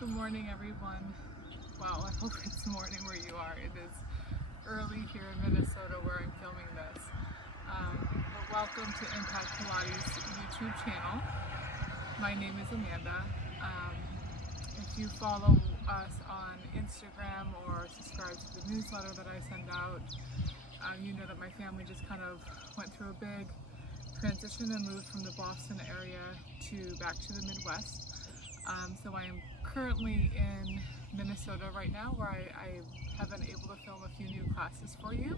Good morning, everyone. Wow, I hope it's morning where you are. It is early here in Minnesota where I'm filming this. But welcome to Impact Pilates YouTube channel. My name is Amanda. If you follow us on Instagram or subscribe to the newsletter that I send out, you know that my family just kind of went through a big transition and moved from the Boston area back to the Midwest. So I am currently in Minnesota right now, where I have been able to film a few new classes for you.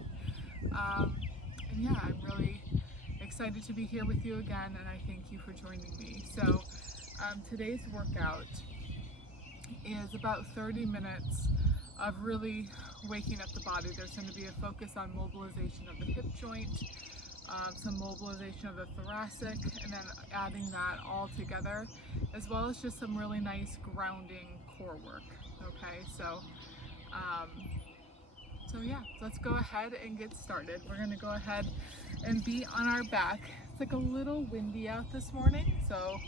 And yeah, I'm really excited to be here with you again, and I thank you for joining me. So today's workout is about 30 minutes of really waking up the body. There's going to be a focus on mobilization of the hip joint, some mobilization of the thoracic, and then adding that all together, as well as just some really nice grounding core work. Okay, so yeah, let's go ahead and get started. We're going to go ahead and be on our back. It's like a little windy out this morning, so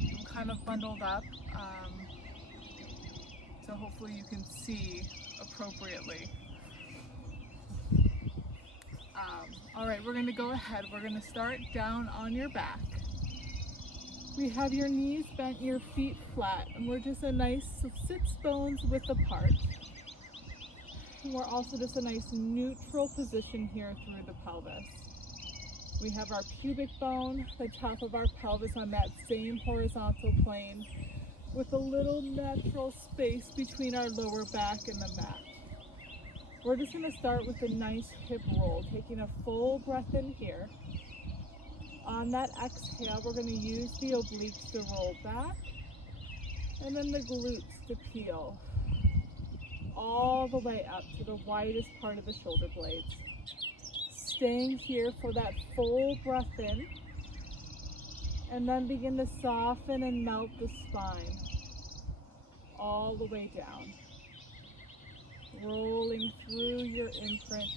I'm kind of bundled up, so hopefully you can see appropriately. All right, we're going to go ahead. We're going to start down on your back. We have your knees bent, your feet flat, and we're just a nice sits bones width apart. And we're also just a nice neutral position here through the pelvis. We have our pubic bone, the top of our pelvis on that same horizontal plane, with a little natural space between our lower back and the mat. We're just going to start with a nice hip roll, taking a full breath in here. On that exhale, we're going to use the obliques to roll back, and then the glutes to peel all the way up to the widest part of the shoulder blades. Staying here for that full breath in, and then begin to soften and melt the spine all the way down. Rolling through your imprint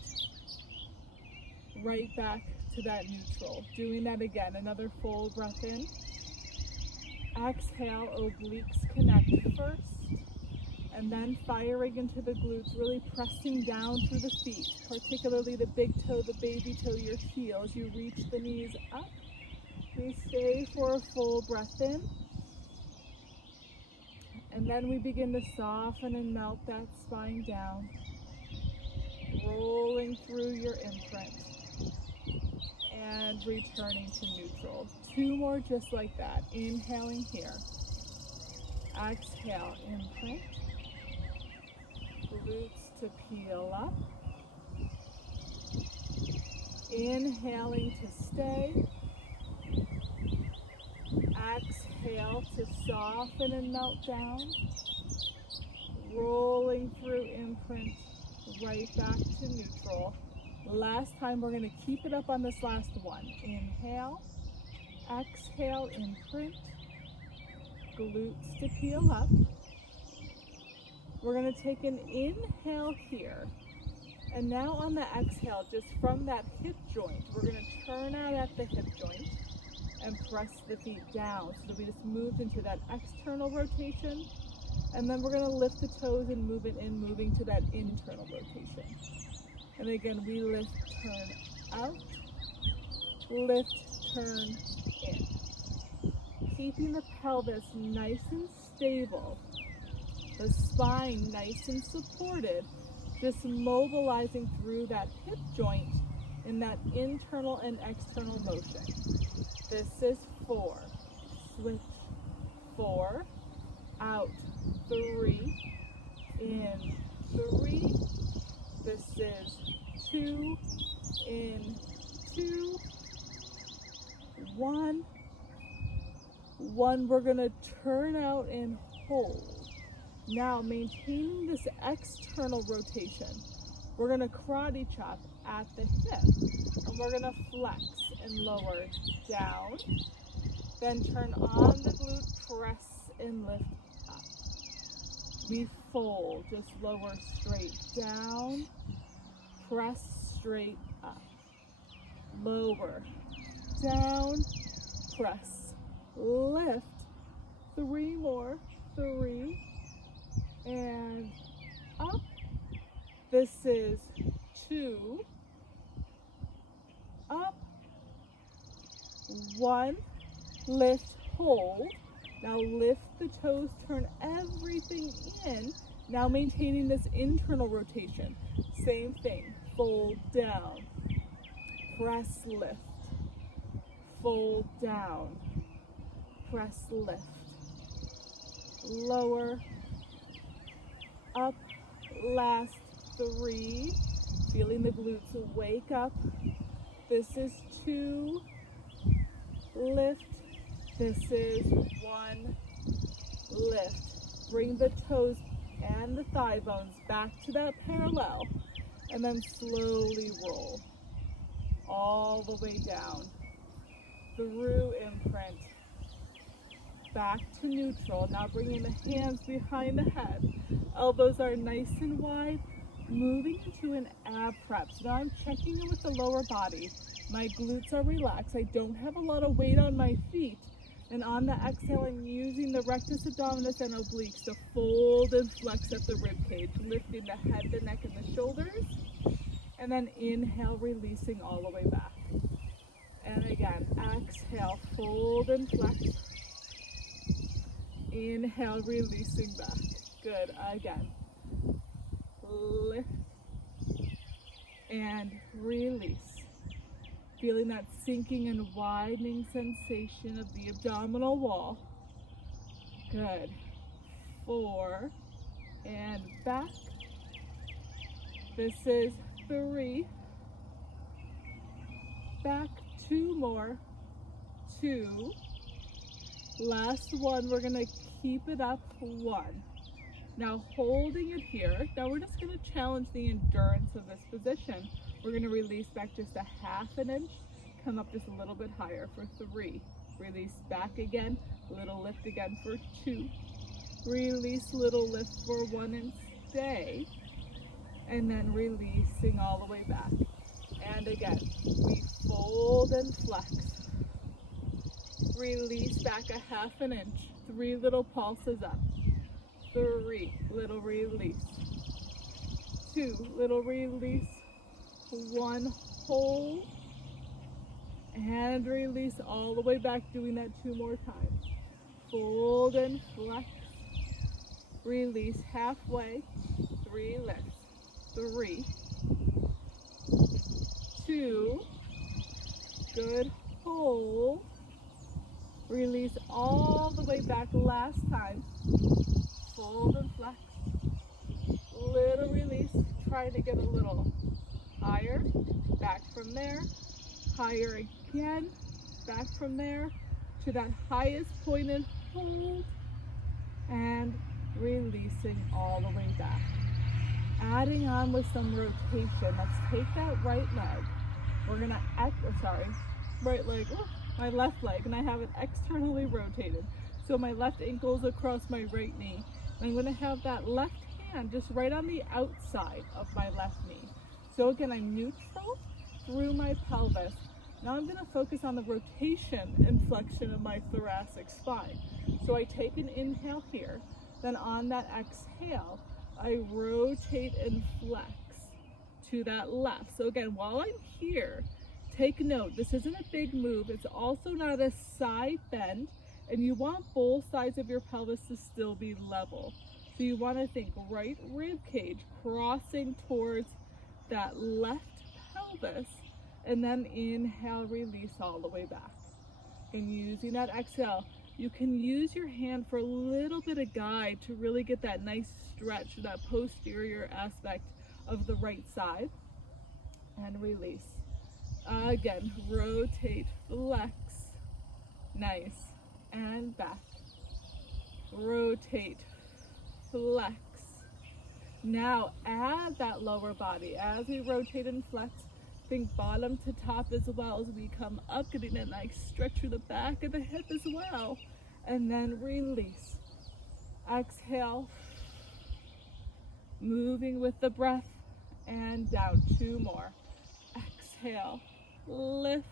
right back to that neutral. Doing that again, another full breath in. Exhale, obliques connect first, and then firing into the glutes, really pressing down through the feet, particularly the big toe, the baby toe, your heel, as you reach the knees up. We stay for a full breath in. And then we begin to soften and melt that spine down, rolling through your imprint and returning to neutral. Two more just like that. Inhaling here. Exhale, imprint. Glutes to peel up. Inhaling to stay. Exhale to soften and melt down, rolling through imprint right back to neutral. Last time, we're going to keep it up on this last one. Inhale, exhale, imprint, glutes to peel up. We're going to take an inhale here, and now on the exhale, just from that hip joint, we're going to turn out at the hip joint and press the feet down, so that we just moved into that external rotation, and then we're going to lift the toes and move it in, moving to that internal rotation. And again, we lift, turn out, lift, turn in. Keeping the pelvis nice and stable, the spine nice and supported, just mobilizing through that hip joint in that internal and external motion. This is 4, switch, 4, out, 3, in, 3, this is 2, in, 2, 1, 1, we're going to turn out and hold. Now, maintaining this external rotation, we're going to karate chop at the hip, and we're going to flex and lower down, then turn on the glute, press and lift up. We fold, just lower straight down, press straight up, lower, down, press, lift, 3 more, 3, and up. This is 2, up, 1, lift, hold. Now lift the toes, turn everything in. Now maintaining this internal rotation. Same thing, fold down, press, lift, fold down, press, lift, lower, up, last 3, feeling the glutes wake up. This is 2, lift, this is 1, lift. Bring the toes and the thigh bones back to that parallel, and then slowly roll all the way down through imprint, back to neutral. Now bringing the hands behind the head, elbows are nice and wide, moving into an ab prep. So now I'm checking in with the lower body. My glutes are relaxed. I don't have a lot of weight on my feet. And on the exhale, I'm using the rectus abdominis and obliques to fold and flex at the rib cage, lifting the head, the neck, and the shoulders. And then inhale, releasing all the way back. And again, exhale, fold and flex. Inhale, releasing back. Good. Again. Lift and release. Feeling that sinking and widening sensation of the abdominal wall. Good. 4 and back. This is 3. Back 2 more. 2. Last one. We're going to keep it up. 1. Now holding it here. Now we're just going to challenge the endurance of this position. We're going to release back just a half an inch, come up just a little bit higher for 3. Release back again, little lift again for 2. Release, little lift for 1 and stay. And then releasing all the way back. And again, we fold and flex. Release back a half an inch, 3 little pulses up. 3, little release. 2, little release. 1, hold. And release all the way back, doing that 2 more times. Fold and flex. Release halfway. 3 lifts. 3, 2, good, hold. Release all the way back, last time. Fold and flex. Little release, try to get a little higher, back from there, higher again, back from there to that highest point and hold, and releasing all the way back. Adding on with some rotation. Let's take that right leg. We're gonna, right leg, my left leg, and I have it externally rotated. So my left ankle is across my right knee. I'm gonna have that left hand just right on the outside of my left knee. So again, I'm neutral through my pelvis. Now I'm gonna focus on the rotation and flexion of my thoracic spine. So I take an inhale here, then on that exhale, I rotate and flex to that left. So again, while I'm here, take note, this isn't a big move. It's also not a side bend, and you want both sides of your pelvis to still be level. So you want to think right rib cage crossing towards that left pelvis, and then inhale, release all the way back. And using that exhale, you can use your hand for a little bit of guide to really get that nice stretch, that posterior aspect of the right side. And release. Again, rotate, flex. Nice. And back. Rotate, flex. Now add that lower body as we rotate and flex. Think bottom to top as well as we come up, getting a nice stretch through the back of the hip as well. And then release. Exhale. Moving with the breath. And down. 2 more. Exhale. Lift.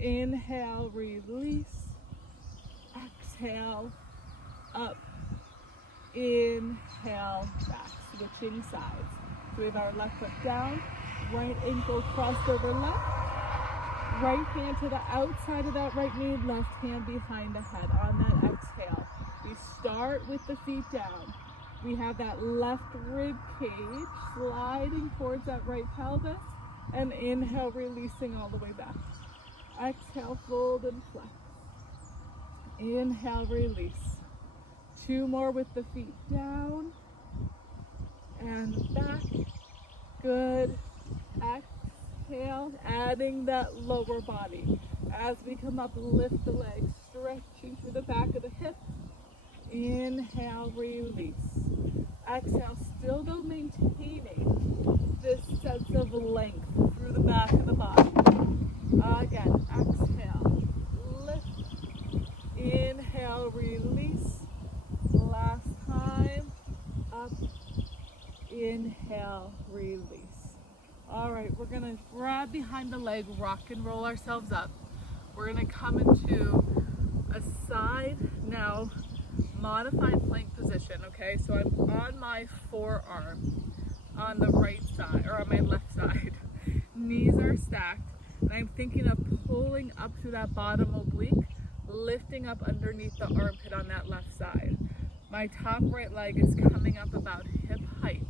Inhale. Release. Exhale. Up. Inhale, back, switching sides. So we have our left foot down, right ankle crossed over left, right hand to the outside of that right knee, left hand behind the head on that exhale. We start with the feet down. We have that left rib cage sliding towards that right pelvis, and inhale, releasing all the way back. Exhale, fold and flex. Inhale, release. 2 more with the feet down and back. Good. Exhale, adding that lower body. As we come up, lift the legs, stretching through the back of the hip. Inhale, release. Exhale, still though maintaining this sense of length through the back of the body. Again, exhale, lift. Inhale, release. Last time, up. Inhale, release. All right, we're gonna grab behind the leg, rock and roll ourselves up. We're gonna come into a side now modified plank position, okay? So I'm on my forearm on the right side, or on my left side. Knees are stacked, and I'm thinking of pulling up through that bottom oblique, lifting up underneath the armpit on that left side. My top right leg is coming up about hip height,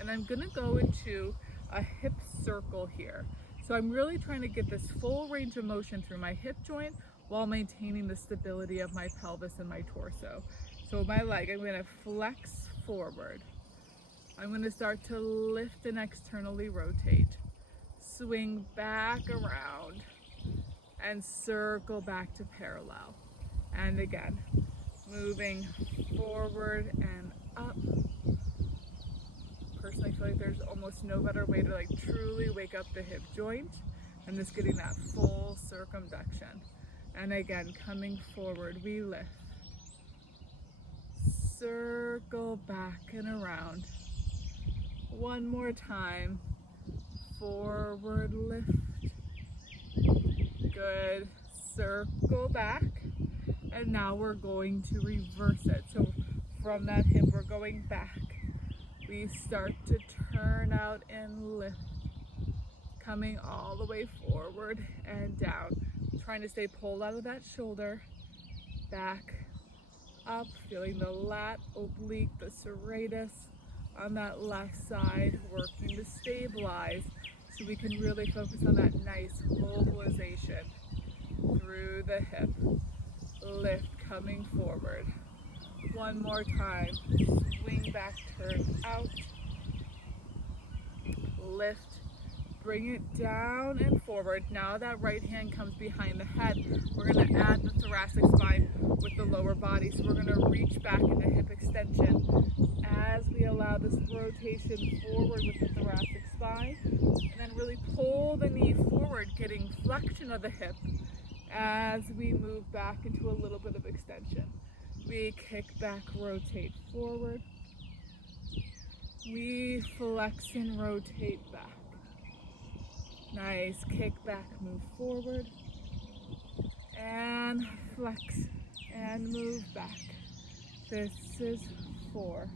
and I'm gonna go into a hip circle here. So I'm really trying to get this full range of motion through my hip joint while maintaining the stability of my pelvis and my torso. So my leg, I'm gonna flex forward. I'm gonna start to lift and externally rotate. Swing back around and circle back to parallel. And again, moving forward and up. Personally, I feel like there's almost no better way to like truly wake up the hip joint and just getting that full circumduction. And again, coming forward, we lift. Circle back and around. One more time. Forward lift. Good. Circle back. And now we're going to reverse it. So from that hip, we're going back. We start to turn out and lift. Coming all the way forward and down. Trying to stay pulled out of that shoulder. Back, up, feeling the lat, oblique, the serratus on that left side, working to stabilize so we can really focus on that nice mobilization through the hip. Lift, coming forward. One more time. Swing back, turn out. Lift. Bring it down and forward. Now that right hand comes behind the head, we're going to add the thoracic spine with the lower body. So we're going to reach back into hip extension as we allow this rotation forward with the thoracic spine. And then really pull the knee forward, getting flexion of the hip as we move back into a little bit of extension. We kick back, rotate forward. We flex and rotate back. Nice, kick back, move forward, and flex, and move back. This is 4,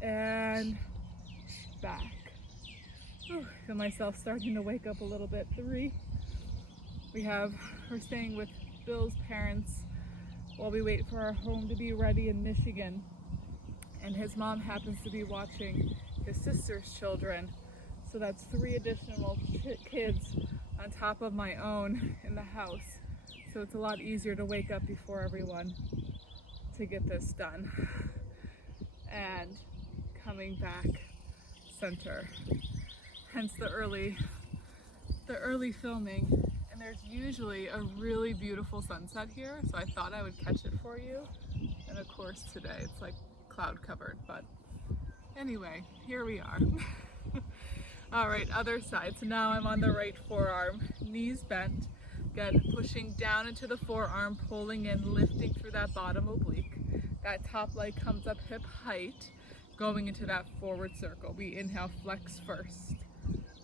and back. Whew, feel myself starting to wake up a little bit. 3. We're staying with Bill's parents while we wait for our home to be ready in Michigan, and his mom happens to be watching his sister's children. So that's 3 additional kids on top of my own in the house. So it's a lot easier to wake up before everyone to get this done. And coming back center. Hence the early filming. And there's usually a really beautiful sunset here, so I thought I would catch it for you. And of course today it's like cloud covered, but anyway, here we are. All right, other side. So now I'm on the right forearm, knees bent. Again, pushing down into the forearm, pulling in, lifting through that bottom oblique. That top leg comes up hip height, going into that forward circle. We inhale, flex first.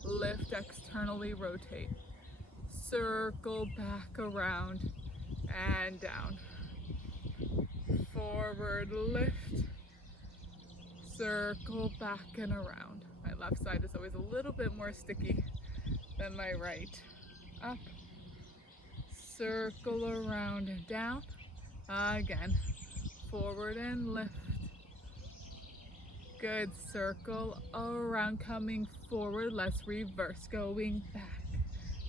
Lift, externally rotate. Circle back around and down. Forward. forward, lift, circle back and around. My left side is always a little bit more sticky than my right. Up, circle around and down. Again, forward and lift. Good, circle around, coming forward. Let's reverse, going back.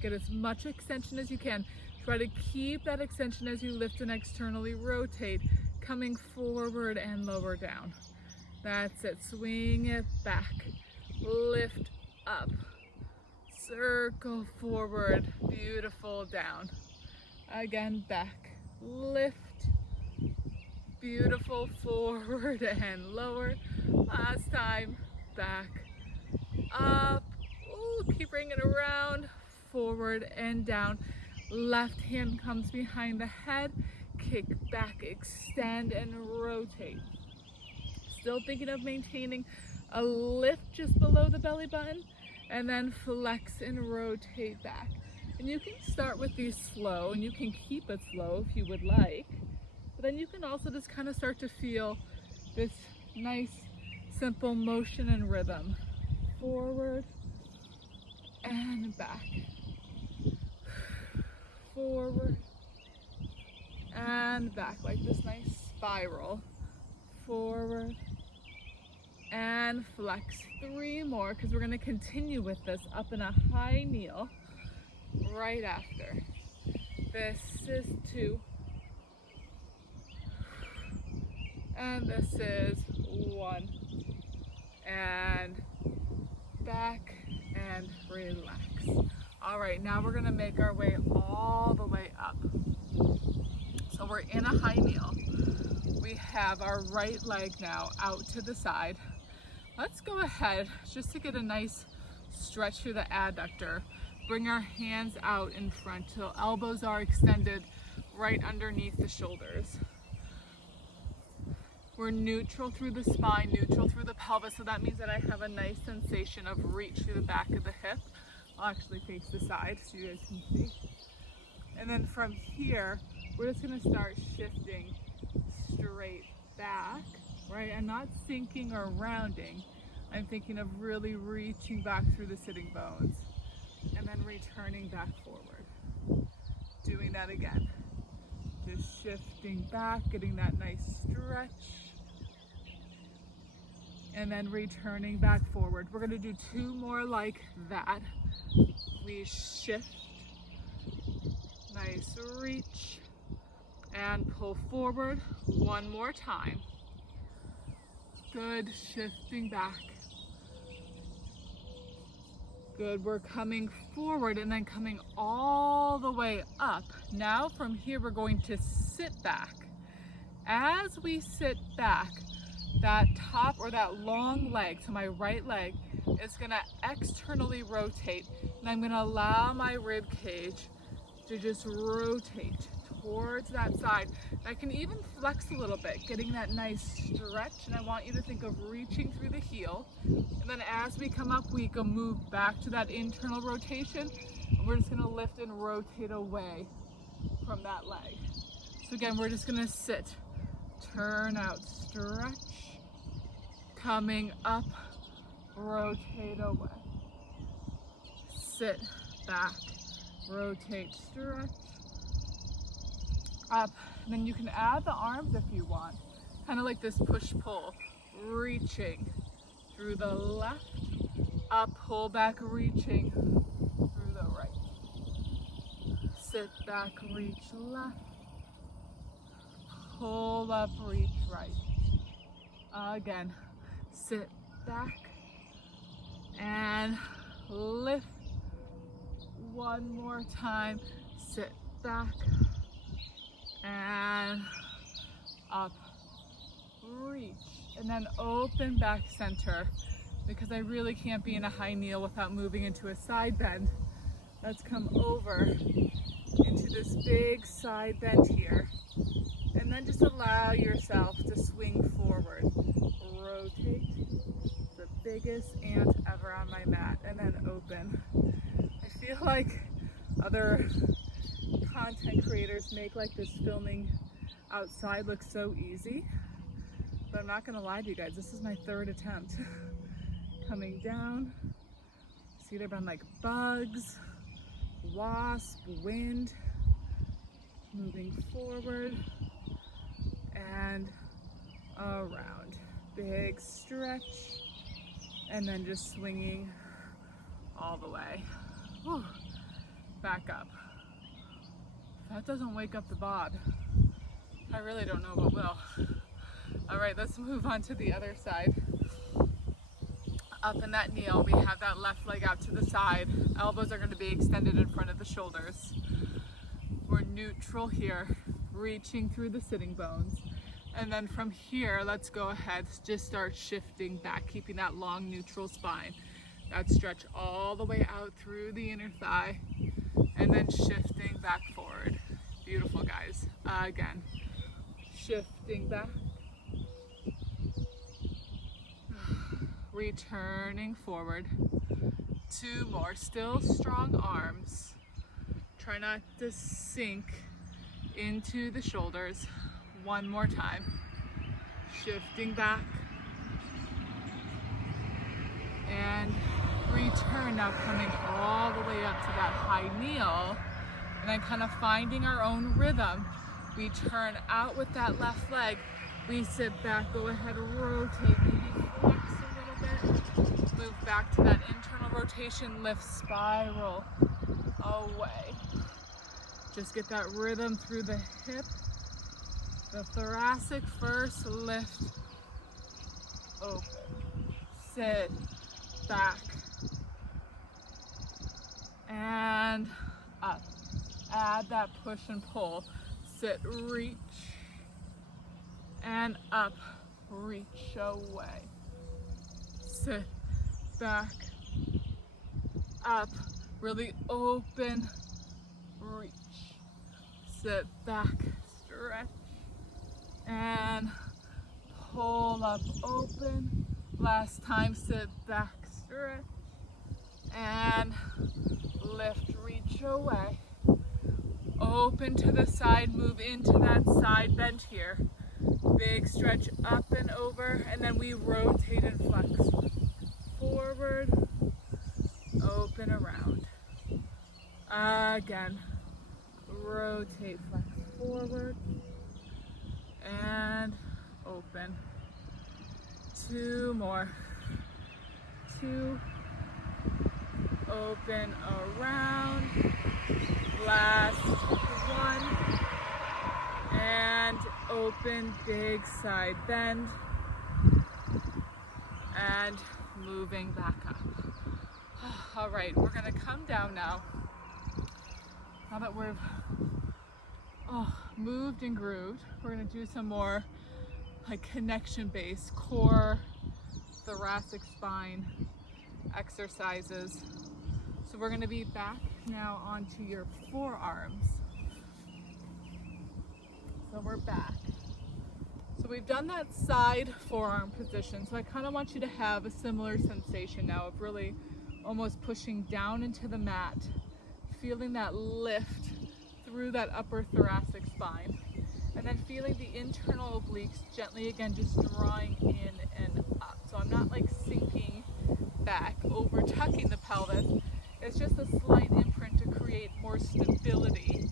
Get as much extension as you can. Try to keep that extension as you lift and externally rotate, coming forward and lower down. That's it, swing it back, lift up, circle forward, beautiful, down. Again, back, lift, beautiful, forward and lower. Last time, back, up, ooh, keep bringing it around, forward and down. Left hand comes behind the head, kick back, extend and rotate. Still thinking of maintaining a lift just below the belly button, and then flex and rotate back. And you can start with these slow, and you can keep it slow if you would like, but then you can also just kind of start to feel this nice simple motion and rhythm. Forward and back. Forward and back, like this nice spiral. Forward and flex. 3 more, because we're going to continue with this up in a high kneel right after. This is 2. And this is 1. And back and relax. All right, now we're gonna make our way all the way up. So we're in a high kneel. We have our right leg now out to the side. Let's go ahead, just to get a nice stretch through the adductor, bring our hands out in front till elbows are extended right underneath the shoulders. We're neutral through the spine, neutral through the pelvis, so that means that I have a nice sensation of reach through the back of the hip. I'll actually face the side so you guys can see. And then from here, we're just gonna start shifting straight back, right? I'm not sinking or rounding. I'm thinking of really reaching back through the sitting bones and then returning back forward. Doing that again. Just shifting back, getting that nice stretch, and then returning back forward. We're gonna do 2 more like that. We shift, nice reach, and pull forward 1 more time. Good, shifting back. Good, we're coming forward and then coming all the way up. Now from here, we're going to sit back. As we sit back, that top or that long leg, so my right leg, is gonna externally rotate, and I'm gonna allow my rib cage to just rotate towards that side. I can even flex a little bit, getting that nice stretch, and I want you to think of reaching through the heel. And then as we come up, we can move back to that internal rotation, and we're just gonna lift and rotate away from that leg. So again, we're just gonna sit, turn out, stretch, coming up, rotate away. Sit back, rotate, stretch, up. And then you can add the arms if you want, kind of like this push-pull, reaching through the left, up, pull back, reaching through the right. Sit back, reach left, pull up, reach right. Again, sit back and lift. 1 more time, sit back and up, reach, and then open back center, because I really can't be in a high kneel without moving into a side bend. Let's come over into this big side bend here, and then just allow yourself to swing forward. Rotate, the biggest ant ever on my mat, and then open. I feel like other content creators make like this filming outside look so easy, But I'm not gonna lie to you guys, this is my third attempt. Coming down, see there been like bugs, wasp, wind, moving forward and around. Big stretch, and then just swinging all the way. Whew. Back up. If that doesn't wake up the bod, I really don't know what will. All right, let's move on to the other side. Up in that kneel, we have that left leg out to the side. Elbows are going to be extended in front of the shoulders. We're neutral here, reaching through the sitting bones. And then from here, let's go ahead, just start shifting back, keeping that long neutral spine. That stretch all the way out through the inner thigh, and then shifting back forward. Beautiful, guys. Again, shifting back. Returning forward. 2 more, still strong arms. Try not to sink into the shoulders. 1 more time. Shifting back. And return, now coming all the way up to that high kneel. And then kind of finding our own rhythm. We turn out with that left leg. We sit back, go ahead, rotate, maybe flex a little bit. Move back to that internal rotation, lift, spiral away. Just get that rhythm through the hip. The thoracic first, lift, open, sit, back, and up. Add that push and pull. Sit, reach, and up, reach away. Sit, back, up, really open, reach. Sit back, stretch, and pull up, open. Last time, sit back, stretch, and lift, reach away. Open to the side, move into that side bend here. Big stretch up and over, and then we rotate and flex. Forward, open, around. Again, rotate, flex forward, and open. 2 more. 2, open, around. Last 1, and open, big side bend, and moving back up. All right, we're gonna come down now. Now that we've moved and grooved, we're gonna do some more like connection-based core, thoracic spine exercises. So we're gonna be back now onto your forearms. So we're back. So we've done that side forearm position. So I kind of want you to have a similar sensation now of really almost pushing down into the mat, feeling that lift through that upper thoracic spine, and then feeling the internal obliques gently again just drawing in and up. So I'm not like sinking back, over tucking the pelvis. It's just a slight imprint to create more stability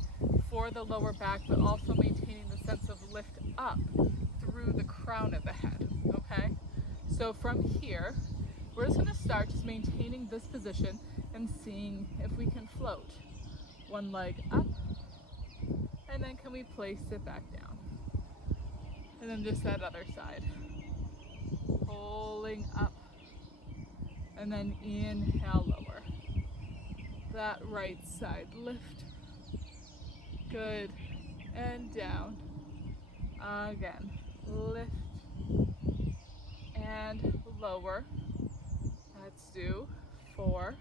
for the lower back, but also maintaining the sense of lift up through the crown of the head, okay? So from here, we're just gonna start just maintaining this position and seeing if we can float. 1 leg up, and then can we place it back down? And then just that other side. Pulling up, and then inhale, lower. That right side, lift. Good, and down. Again, lift, and lower. Let's do 4.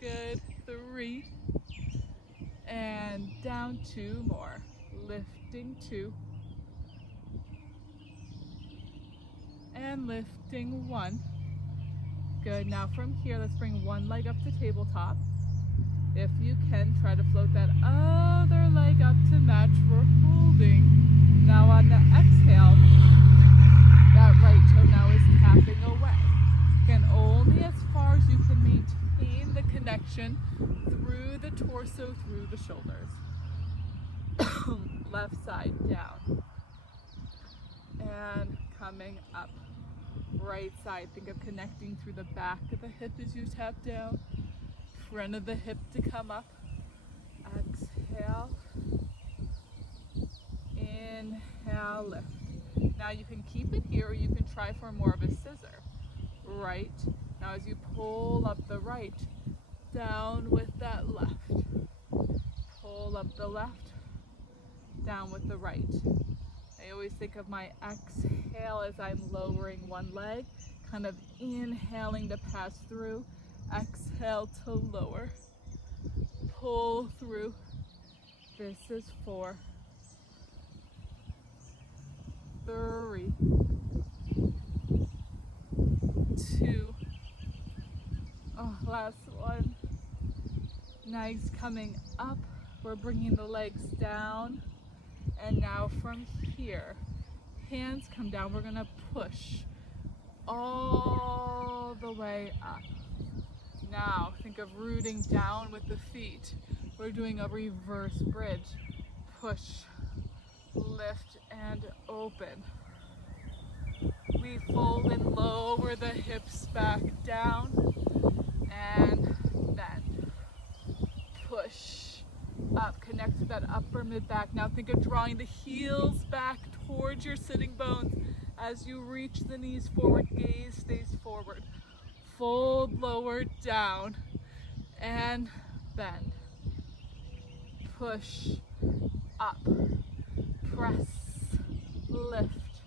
Good, 3. And down 2 more. Lifting 2. And lifting 1. Good, now from here, let's bring 1 leg up to tabletop. If you can, try to float that other leg up to match. We're holding. connection through the torso, through the shoulders. Left side down. And coming up. Right side, think of connecting through the back of the hip as you tap down. Front of the hip to come up. Exhale. Inhale, lift. Now you can keep it here, or you can try for more of a scissor. Right. Now as you pull up the right, down with that left. Pull up the left, down with the right. I always think of my exhale as I'm lowering one leg, kind of inhaling to pass through. Exhale to lower. Pull through. This is 4, 3, 2. Oh, last one. Nice, coming up. We're bringing the legs down. And now from here, hands come down. We're gonna push all the way up. Now, think of rooting down with the feet. We're doing a reverse bridge. Push, lift, and open. We fold and lower the hips back down, and bend. Push, up, connect to that upper mid-back. Now think of drawing the heels back towards your sitting bones. As you reach the knees forward, gaze stays forward. Fold, lower, down, and bend. Push, up, press, lift,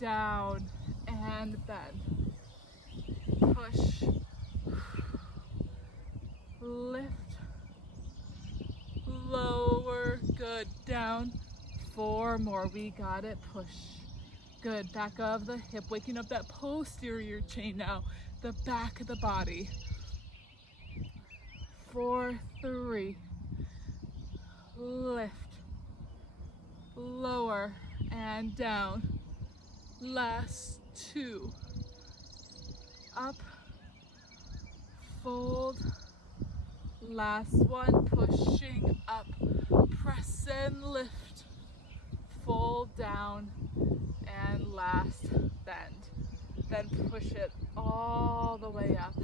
down, and bend. Push, lift, lower, good, down. 4 more, we got it, push. Good, back of the hip, waking up that posterior chain now, the back of the body. 4, 3, lift, lower, and down. Last 2, up, fold. Last one, pushing up, press and lift, fold down, and last bend. Then push it all the way up.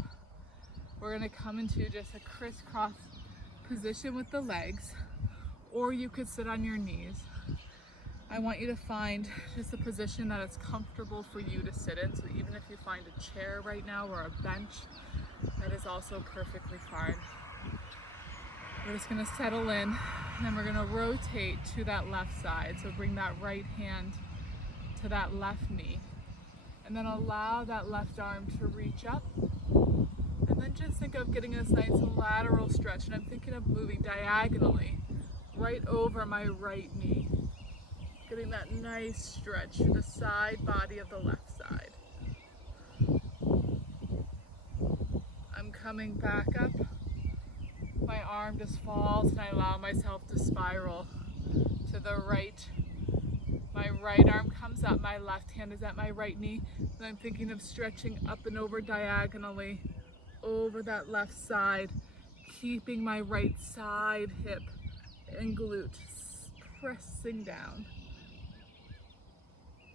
We're gonna come into just a crisscross position with the legs, or you could sit on your knees. I want you to find just a position that is comfortable for you to sit in. So even if you find a chair right now or a bench, that is also perfectly fine. We're just gonna settle in, and then we're gonna rotate to that left side. So bring that right hand to that left knee, and then allow that left arm to reach up. And then just think of getting this nice lateral stretch, and I'm thinking of moving diagonally right over my right knee. Getting that nice stretch to the side body of the left side. I'm coming back up. My arm just falls, and I allow myself to spiral to the right. My right arm comes up, my left hand is at my right knee, and I'm thinking of stretching up and over diagonally over that left side, keeping my right side hip and glute pressing down.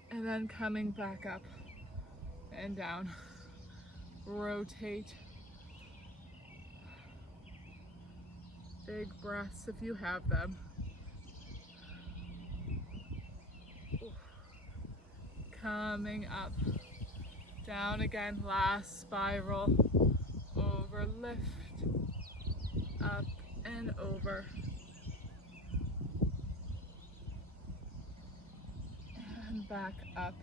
And then coming back up and down. Rotate. Big breaths if you have them. Coming up, down again, last spiral, over, lift, up and over. And back up,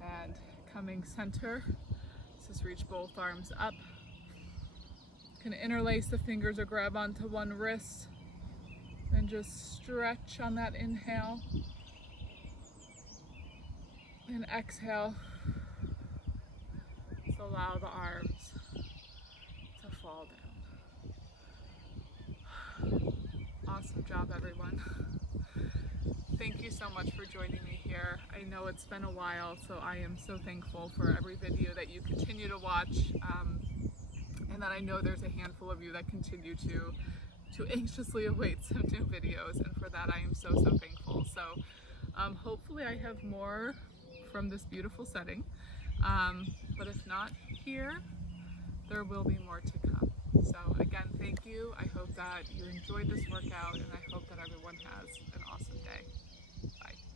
and coming center. Just reach both arms up. Can interlace the fingers or grab onto one wrist, and just stretch on that inhale. And exhale, just allow the arms to fall down. Awesome job, everyone. Thank you so much for joining me here. I know it's been a while, so I am so thankful for every video that you continue to watch. and that I know there's a handful of you that continue to anxiously await some new videos, and for that I am so thankful. So hopefully I have more from this beautiful setting, but if not here, there will be more to come. So again, thank you. I hope that you enjoyed this workout, and I hope that everyone has an awesome day. Bye.